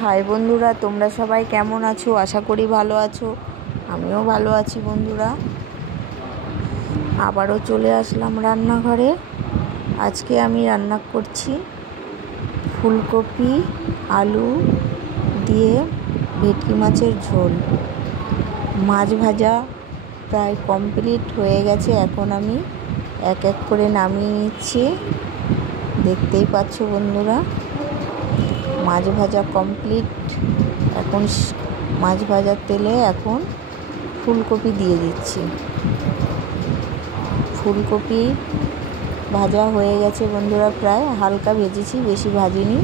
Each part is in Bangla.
হাই বন্ধুরা, তোমরা সবাই কেমন আছো? আশা করি ভালো আছো। আমিও ভালো আছি বন্ধুরা। আবারও চলে আসলাম রান্নাঘরে। আজকে আমি রান্না করছি ফুলকপি আলু দিয়ে ভেটকি মাছের ঝোল। মাছ ভাজা প্রায় কমপ্লিট হয়ে গেছে। এখন আমি এক এক করে নামিয়ে নিচ্ছি। দেখতেই পাচ্ছ বন্ধুরা, মাছ ভাজা কমপ্লিট। এখন মাছ ভাজার তেলে এখন ফুলকপি দিয়ে দিচ্ছি। ফুলকপি ভাজা হয়ে গেছে বন্ধুরা, প্রায় হালকা ভেজেছি, বেশি ভাজিনি।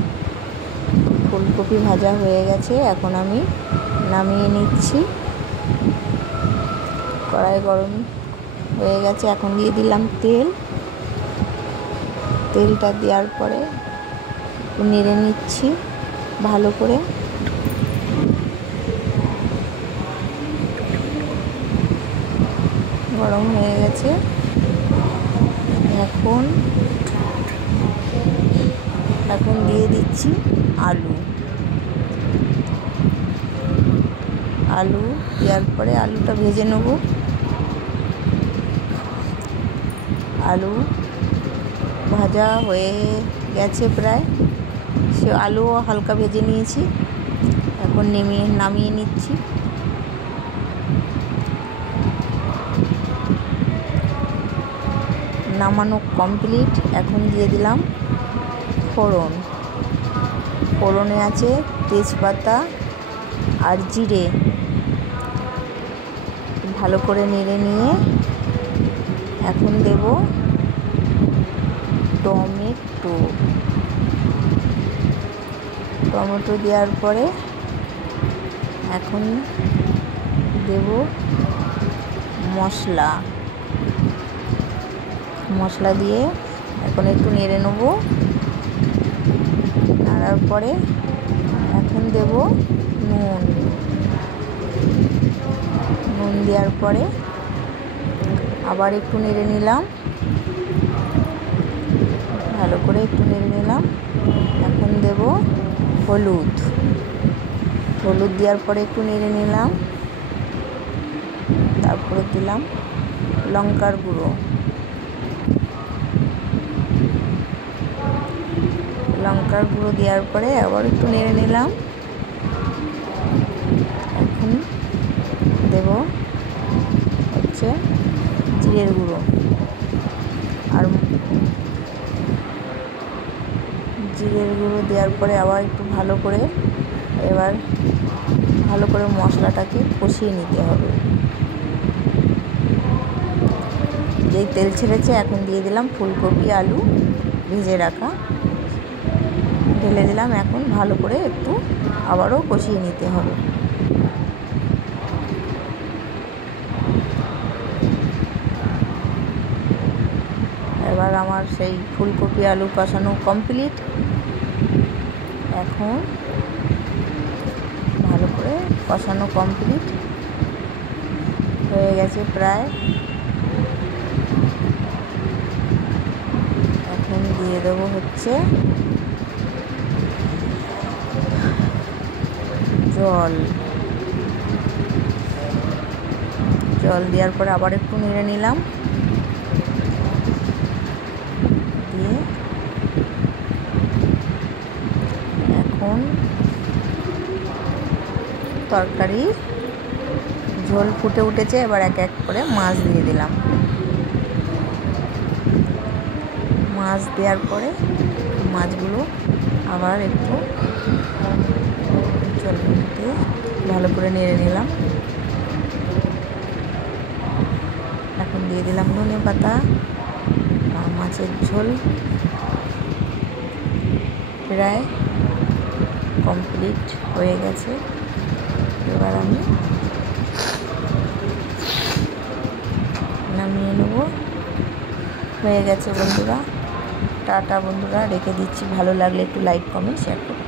ফুলকপি ভাজা হয়ে গেছে, এখন আমি নামিয়ে নিচ্ছি। কড়াই গরম হয়ে গেছে, এখন দিয়ে দিলাম তেল। তেলটা দেওয়ার পরে নেড়ে নিচ্ছি ভালো করে। গরম হয়ে গেছে, এখন দিয়ে দিচ্ছি আলু। আলু দেওয়ার পরে আলুটা ভেজে নেব। আলু ভাজা হয়ে গেছে প্রায়, সে আলুও হালকা ভেজে নিয়েছি। এখন নামিয়ে নিচ্ছি। নামানো কমপ্লিট। এখন দিয়ে দিলাম ফোড়ন। ফোড়নে আছে তেজপাতা আর জিরে। ভালো করে নেড়ে নিয়ে এখন দেব টমেটো দেওয়ার পরে এখন দেব মশলা দিয়ে এখন একটু নেড়ে নেব। নাড়ার পরে এখন দেব নুন দেওয়ার পরে আবার একটু নেড়ে নিলাম, ভালো করে একটু নেড়ে নিলাম। এখন দেব হলুদ দেওয়ার পরে একটু নেড়ে নিলাম। তারপরে দিলাম লঙ্কার গুঁড়ো। দেওয়ার পরে আবার একটু নেড়ে নিলাম। এখন দেব হচ্ছে জিরের গুঁড়ো। আর জিরের গুঁড়ো দেওয়ার পরে আবার একটু ভালো করে মশলাটাকে কষিয়ে নিতে হবে। যেই তেল ছেড়েছে এখন দিয়ে দিলাম ফুলকপি আলু ভেজে রাখা, ঢেলে দিলাম। এখন ভালো করে একটু আবারও কষিয়ে নিতে হবে। এবার আমার সেই ফুলকপি আলু কষানো কমপ্লিট। এখন ভালো করে কষানো কমপ্লিট হয়ে গেছে প্রায়। এখন দিয়ে দেবো হচ্ছে জল দেওয়ার পরে আবার একটু নেড়ে নিলাম। দিয়ে এখন তরকারি ঝোল ফুটে উঠেছে, এবার এক এক করে মাছ দিয়ে দিলাম। মাছ দেওয়ার পরে মাছগুলো আবার একটু জল দিয়ে ভালো করে নেড়ে নিলাম। এখন দিয়ে দিলাম ধনেপাতা। আর মাছের ঝোল প্রায় কমপ্লিট হয়ে গেছে। এবার আমি নামিয়ে নেব। হয়ে গেছে বন্ধুরা। টাটা বন্ধুরা, রেখে দিচ্ছি। ভালো লাগলে একটু লাইক কমেন্ট শেয়ার করুন।